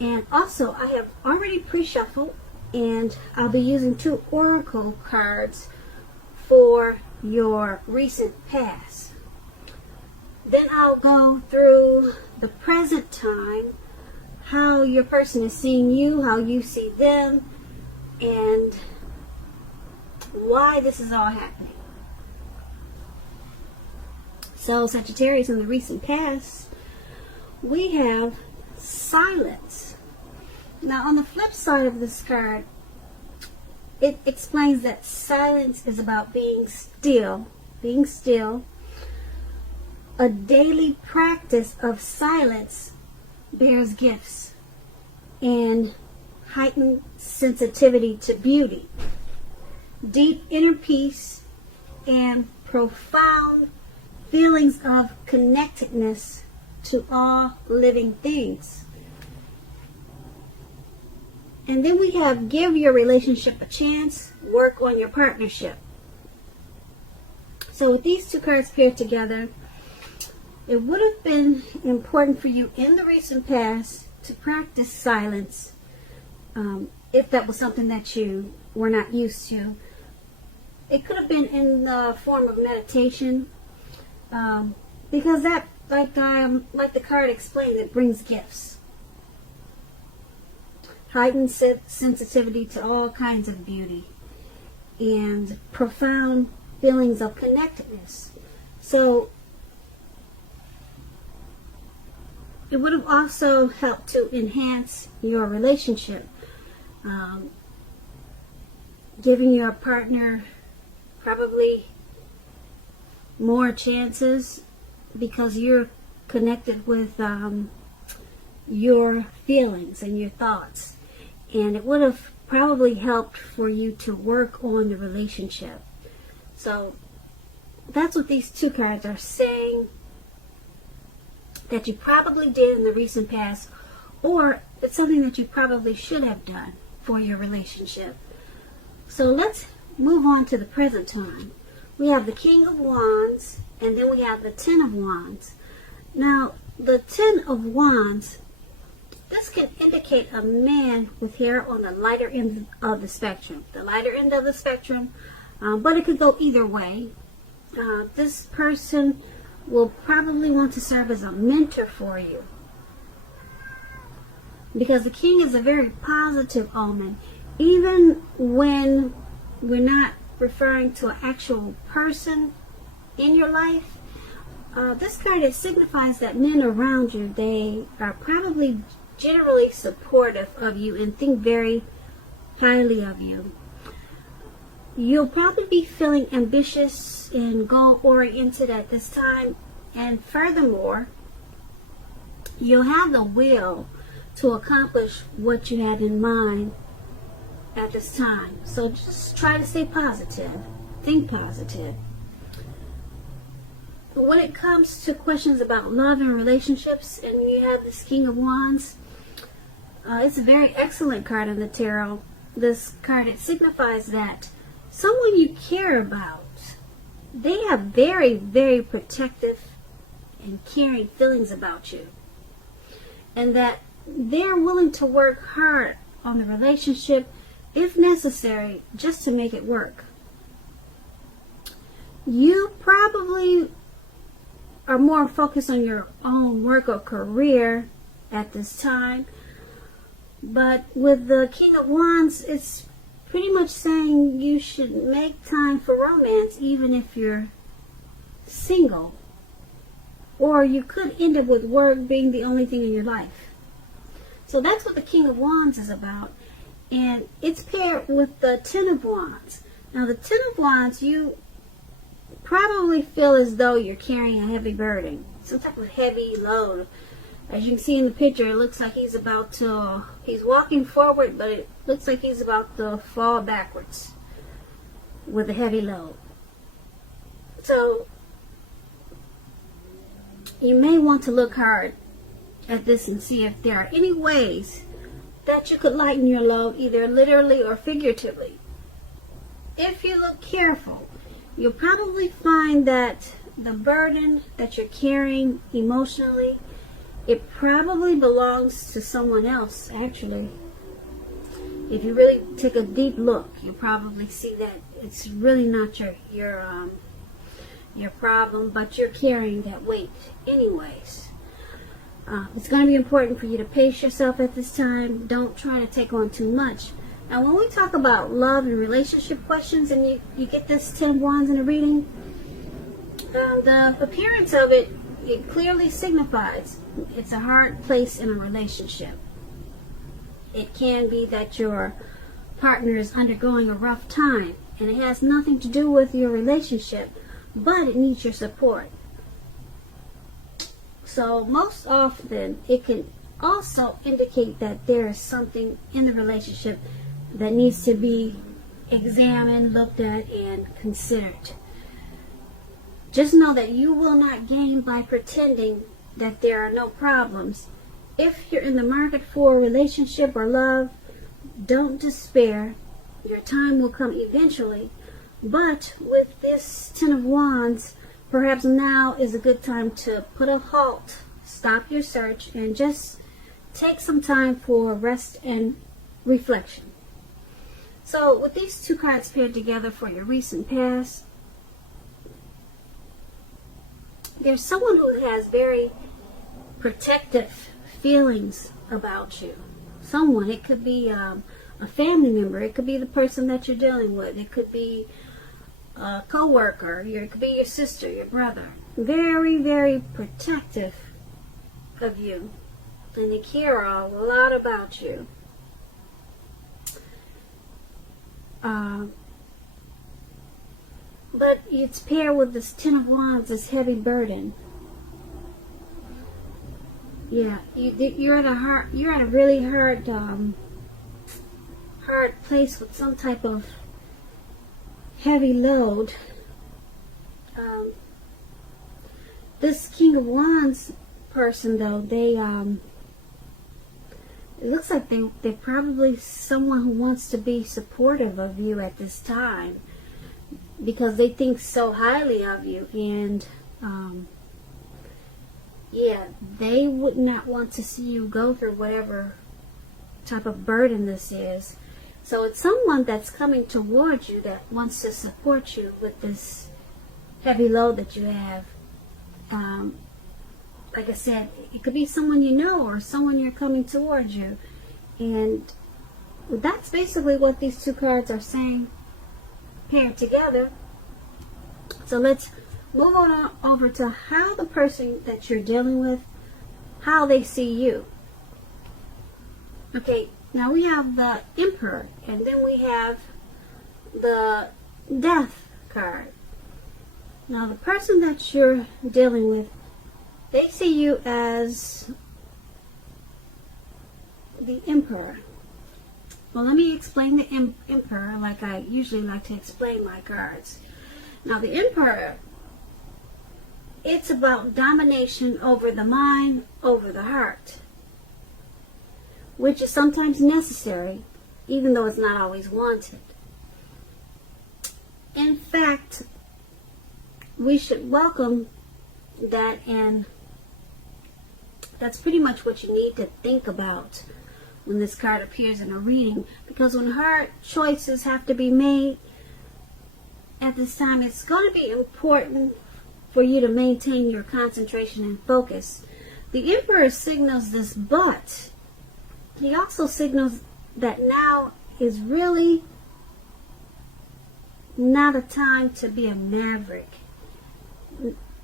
And also, I have already pre-shuffled, and I'll be using 2 oracle cards for your recent past. Then I'll go through the present time, how your person is seeing you, how you see them, and why this is all happening. So, Sagittarius, in the recent past, we have silence. Now, on the flip side of this card, it explains that silence is about being still. Being still. A daily practice of silence bears gifts and heightened sensitivity to beauty, deep inner peace, and profound feelings of connectedness to all living things. And then we have give your relationship a chance, work on your partnership. So with these 2 cards paired together, it would have been important for you in the recent past to practice silence, if that was something that you were not used to. It could have been in the form of meditation, because that, like the card explained, it brings gifts. Heightened sensitivity to all kinds of beauty and profound feelings of connectedness. So it would have also helped to enhance your relationship, giving your partner probably more chances because you're connected with your feelings and your thoughts. And it would have probably helped for you to work on the relationship. So that's what these 2 cards are saying that you probably did in the recent past, or it's something that you probably should have done for your relationship. So let's move on to the present time. We have the King of Wands, and then we have the 10 of Wands. Now, the 10 of Wands, this can indicate a man with hair on the lighter end of the spectrum. The lighter end of the spectrum, but it could go either way. This person will probably want to serve as a mentor for you, because the King is a very positive omen. Even when we're not referring to an actual person in your life, this card, it signifies that men around you, they are probably generally supportive of you and think very highly of you. You'll probably be feeling ambitious and goal-oriented at this time, and furthermore, you'll have the will to accomplish what you had in mind at this time. So just try to stay positive. Think positive. But when it comes to questions about love and relationships, and you have this King of Wands, it's a very excellent card in the tarot. This card, it signifies that someone you care about, they have very, very protective and caring feelings about you, and that they're willing to work hard on the relationship if necessary, just to make it work. You probably are more focused on your own work or career at this time, but with the King of Wands, it's pretty much saying you should make time for romance even if you're single, or you could end up with work being the only thing in your life. So that's what the King of Wands is about, and it's paired with the 10 of Wands. Now the 10 of Wands, you probably feel as though you're carrying a heavy burden, some type of heavy load. As you can see in the picture, it looks like he's walking forward, but it looks like he's about to fall backwards with a heavy load. So you may want to look hard at this and see if there are any ways that you could lighten your load, either literally or figuratively. If you look careful, you'll probably find that the burden that you're carrying emotionally It probably belongs to someone else, actually. If you really take a deep look, you probably see that it's really not your problem, but you're carrying that weight anyways. It's going to be important for you to pace yourself at this time. Don't try to take on too much. Now, when we talk about love and relationship questions, and you get this 10 of Wands in a reading, the appearance of it clearly signifies it's a hard place in a relationship. It can be that your partner is undergoing a rough time, and it has nothing to do with your relationship, but it needs your support. So most often, it can also indicate that there is something in the relationship that needs to be examined, looked at, and considered. Just know that you will not gain by pretending that there are no problems. If you're in the market for a relationship or love, don't despair. Your time will come eventually. But with this 10 of Wands, perhaps now is a good time to put a halt, stop your search, and just take some time for rest and reflection. So with these two cards paired together for your recent past, there's someone who has very protective feelings about you. Someone, it could be a family member, it could be the person that you're dealing with, it could be a co-worker, it could be your sister, your brother. Very, very protective of you, and they care a lot about you. But it's paired with this 10 of Wands, this heavy burden. Yeah, you're at a really hard place with some type of heavy load. This King of Wands person, though, it looks like they're probably someone who wants to be supportive of you at this time, because they think so highly of you, and yeah, they would not want to see you go through whatever type of burden this is. So it's someone that's coming towards you that wants to support you with this heavy load that you have. Like I said, it could be someone you know or someone you're coming towards you. And that's basically what these two cards are saying paired together. So let's move on over to how the person that you're dealing with, how they see you. Okay, now we have the Emperor, and then we have the Death card. Now the person that you're dealing with, they see you as the Emperor. Well, let me explain the Emperor like I usually like to explain my cards. Now the Emperor, it's about domination over the mind, over the heart, which is sometimes necessary, even though it's not always wanted. In fact, we should welcome that, and that's pretty much what you need to think about when this card appears in a reading, because when hard choices have to be made at this time, it's going to be important for you to maintain your concentration and focus. The Emperor signals this, but he also signals that now is really not a time to be a maverick.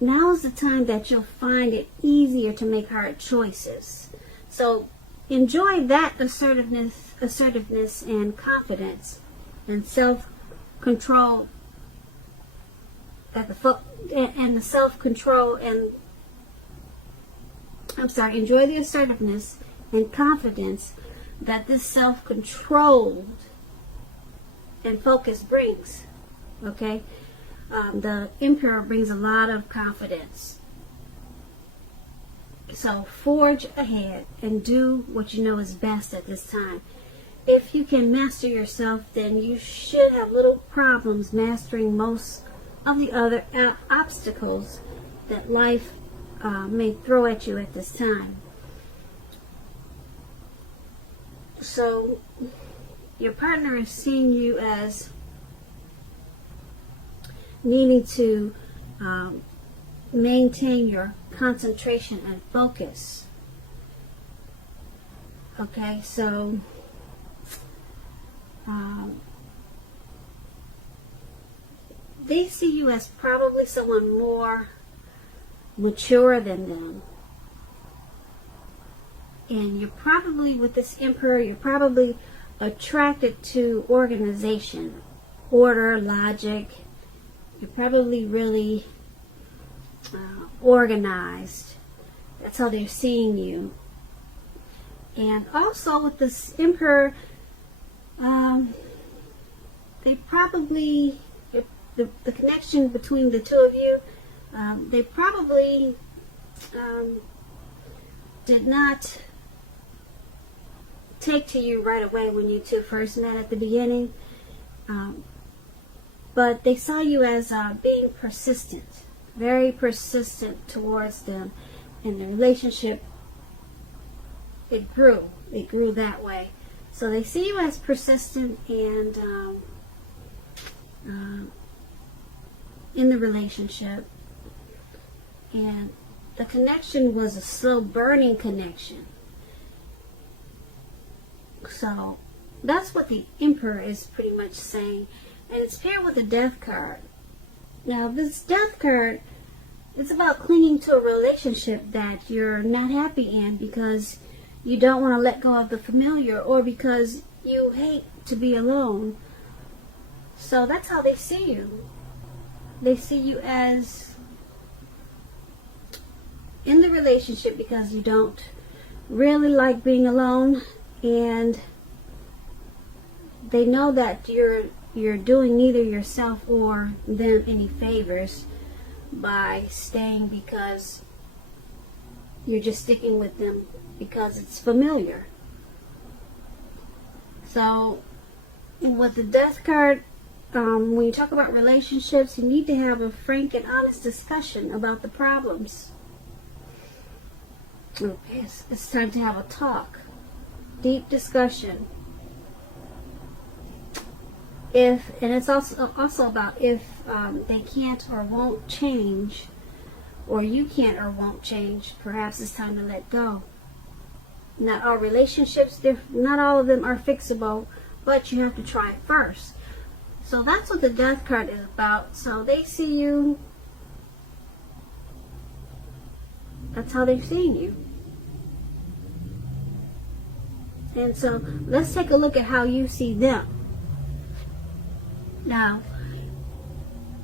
Now is the time that you'll find it easier to make hard choices. So enjoy that assertiveness and confidence and self-control enjoy the assertiveness and confidence that this self-controlled and focus brings. Okay? The Emperor brings a lot of confidence. So forge ahead and do what you know is best at this time. If you can master yourself, then you should have little problems mastering most of the other obstacles that life may throw at you at this time. So your partner is seeing you as needing to maintain your concentration and focus. Okay, so they see you as probably someone more mature than them. And you're probably, with this Emperor, you're probably attracted to organization, order, logic. You're probably really organized. That's how they're seeing you. And also with this Emperor, they probably, the connection between the two of you, they probably did not take to you right away when you two first met at the beginning, but they saw you as being persistent, very persistent towards them, and the relationship, it grew that way. So they see you as persistent and in the relationship, and the connection was a slow burning connection. So that's what the Emperor is pretty much saying, and it's paired with the Death card. Now this Death card, it's about clinging to a relationship that you're not happy in because you don't want to let go of the familiar, or because you hate to be alone. So that's how they see you. They see you as in the relationship because you don't really like being alone, and they know that you're doing neither yourself or them any favors by staying, because you're just sticking with them because it's familiar. So with the Death card, when you talk about relationships, you need to have a frank and honest discussion about the problems. Okay, it's time to have a talk, deep discussion. And it's also about if they can't or won't change, or you can't or won't change, perhaps it's time to let go. Not all relationships, not all of them are fixable, but you have to try it first. So that's what the Death card is about. So they see you, that's how they're seeing you. And so let's take a look at how you see them. Now,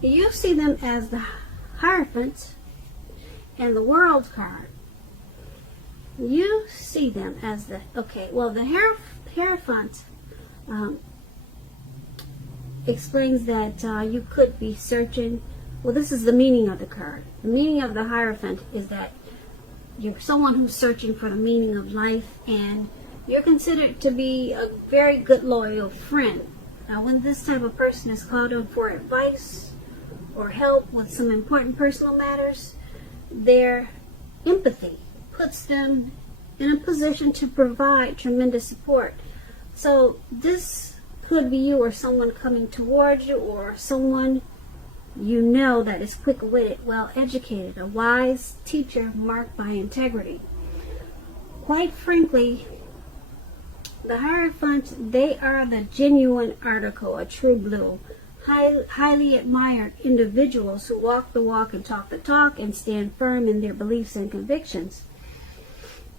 you see them as the Hierophant and the World card. You see them as the, the Hierophant explains that you could be searching. Well, this is the meaning of the card. The meaning of the Hierophant is that you're someone who's searching for the meaning of life, and you're considered to be a very good, loyal friend. Now, when this type of person is called in for advice or help with some important personal matters, their empathy puts them in a position to provide tremendous support. So this could be you or someone coming towards you, or someone you know that is quick-witted, well-educated, a wise teacher marked by integrity. Quite frankly, the Hierophant, they are the genuine article, a true blue, highly admired individuals who walk the walk and talk the talk and stand firm in their beliefs and convictions.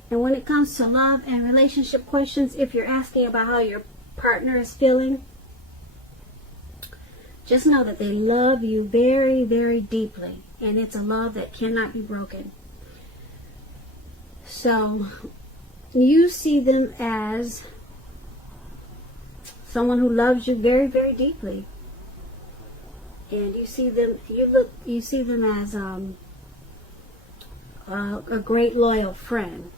And when it comes to love and relationship questions, if you're asking about how your partner is feeling, just know that they love you very, very deeply, and it's a love that cannot be broken. So you see them as someone who loves you very, very deeply, and you see them as a great loyal friend.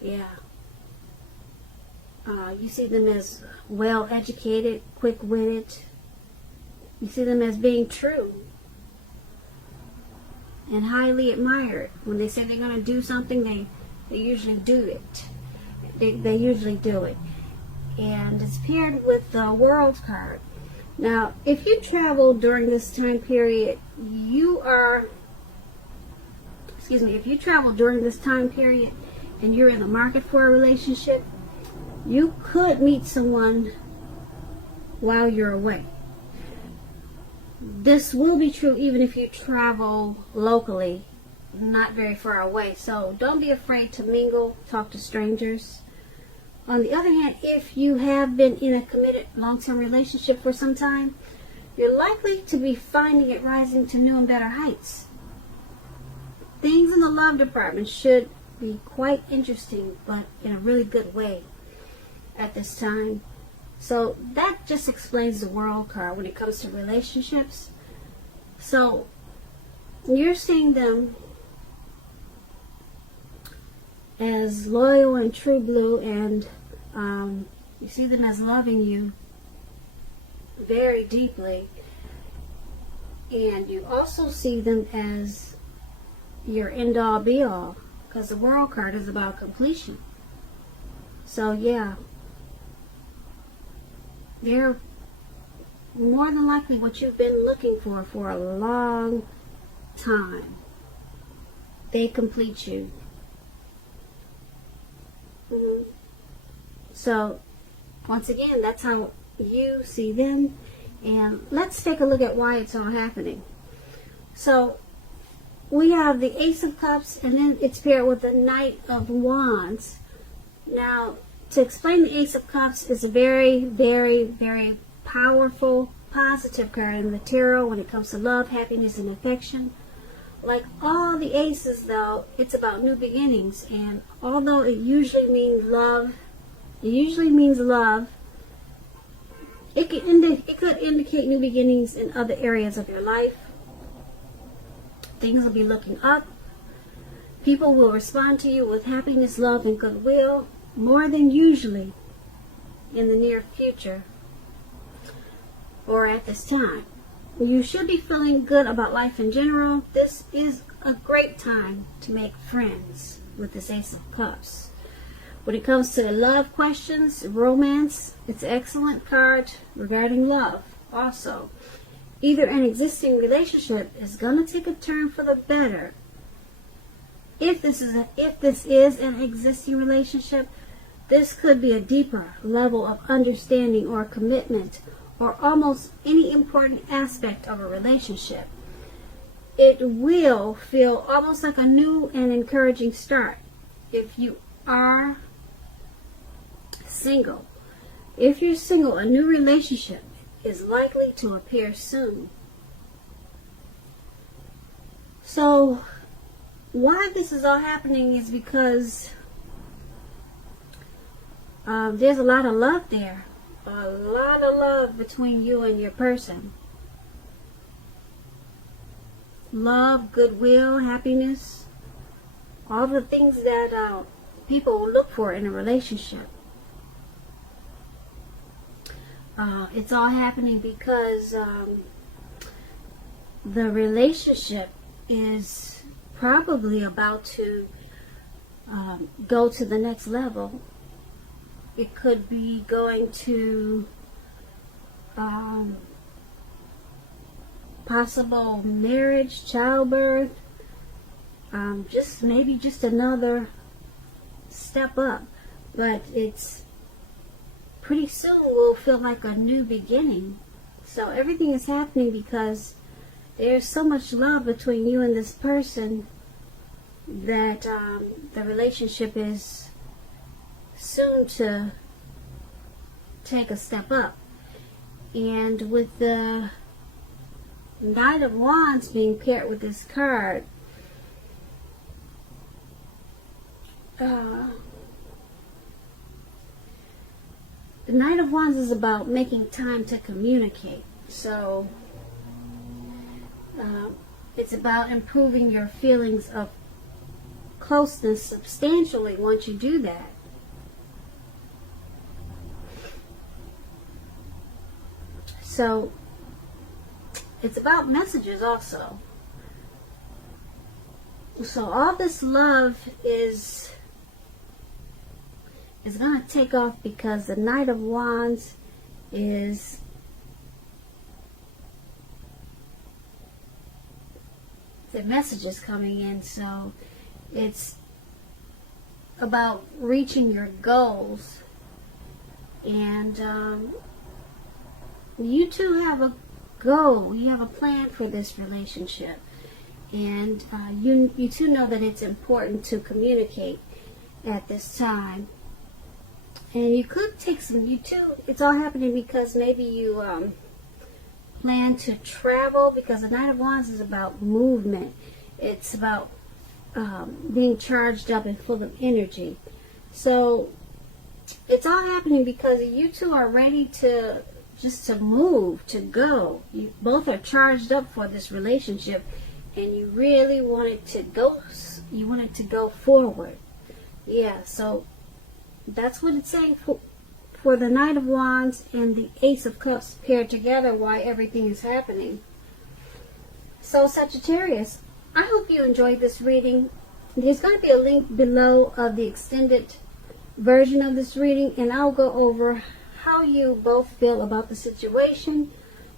Yeah. You see them as well educated, quick-witted. You see them as being true and highly admired. When they say they're going to do something, they usually do it. They usually do it. and it's paired with the World card. Now, if you travel during this time period, if you travel during this time period and you're in the market for a relationship, you could meet someone while you're away. This will be true even if you travel locally, not very far away. So don't be afraid to mingle, talk to strangers. On the other hand, if you have been in a committed long-term relationship for some time, you're likely to be finding it rising to new and better heights. Things in the love department should be quite interesting, but in a really good way at this time. So that just explains the World card when it comes to relationships. So you're seeing them as loyal and true blue, and you see them as loving you very deeply, and you also see them as your end all be all, because the World card is about completion. So yeah, they're more than likely what you've been looking for a long time. They complete you. So once again, that's how you see them, and let's take a look at why it's all happening. So we have the Ace of Cups, and then it's paired with the Knight of Wands. Now, to explain, the Ace of Cups is a very, very, very powerful, positive card in the tarot when it comes to love, happiness, and affection. Like all the aces, though, it's about new beginnings, and although it usually means love, it could indicate new beginnings in other areas of your life. Things will be looking up. People will respond to you with happiness, love, and goodwill more than usually in the near future or at this time. You should be feeling good about life in general. This is a great time to make friends with this Ace of Cups. When it comes to love questions, romance, it's an excellent card regarding love. Also, either an existing relationship is going to take a turn for the better. If this is an existing relationship, this could be a deeper level of understanding or commitment, or almost any important aspect of a relationship. It will feel almost like a new and encouraging start. If you are single, a new relationship is likely to appear soon. So why this is all happening is because there's a lot of love there. A lot of love between you and your person. Love, goodwill, happiness, all the things that people will look for in a relationship. It's all happening because the relationship is probably about to go to the next level. It could be going to possible marriage, childbirth, just another step up. But it's pretty soon will feel like a new beginning. So everything is happening because there's so much love between you and this person that the relationship is soon to take a step up. And with the Knight of Wands being paired with this card, the Knight of Wands is about making time to communicate. So it's about improving your feelings of closeness substantially once you do that. So it's about messages also. So all this love is is going to take off because the Knight of Wands is the messages coming in. So it's about reaching your goals, and you two have a goal, you have a plan for this relationship, and you two know that it's important to communicate at this time. And you could take some, it's all happening because maybe you plan to travel, because the Knight of Wands is about movement. It's about being charged up and full of energy. So it's all happening because you two are ready to move, to go. You both are charged up for this relationship, and you really want it to go. You want it to go forward. Yeah. So that's what it's saying for the Knight of Wands and the Ace of Cups paired together. Why everything is happening. So Sagittarius, I hope you enjoyed this reading. There's going to be a link below of the extended version of this reading, and I'll go over how you both feel about the situation,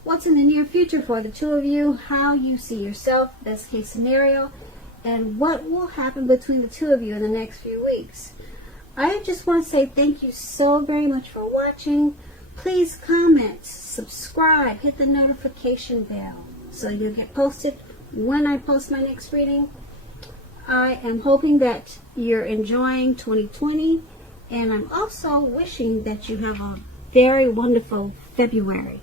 what's in the near future for the two of you, how you see yourself, best case scenario, and what will happen between the two of you in the next few weeks. I just want to say thank you so very much for watching. Please comment, subscribe, hit the notification bell so you'll get posted when I post my next reading. I am hoping that you're enjoying 2020, and I'm also wishing that you have a very wonderful February.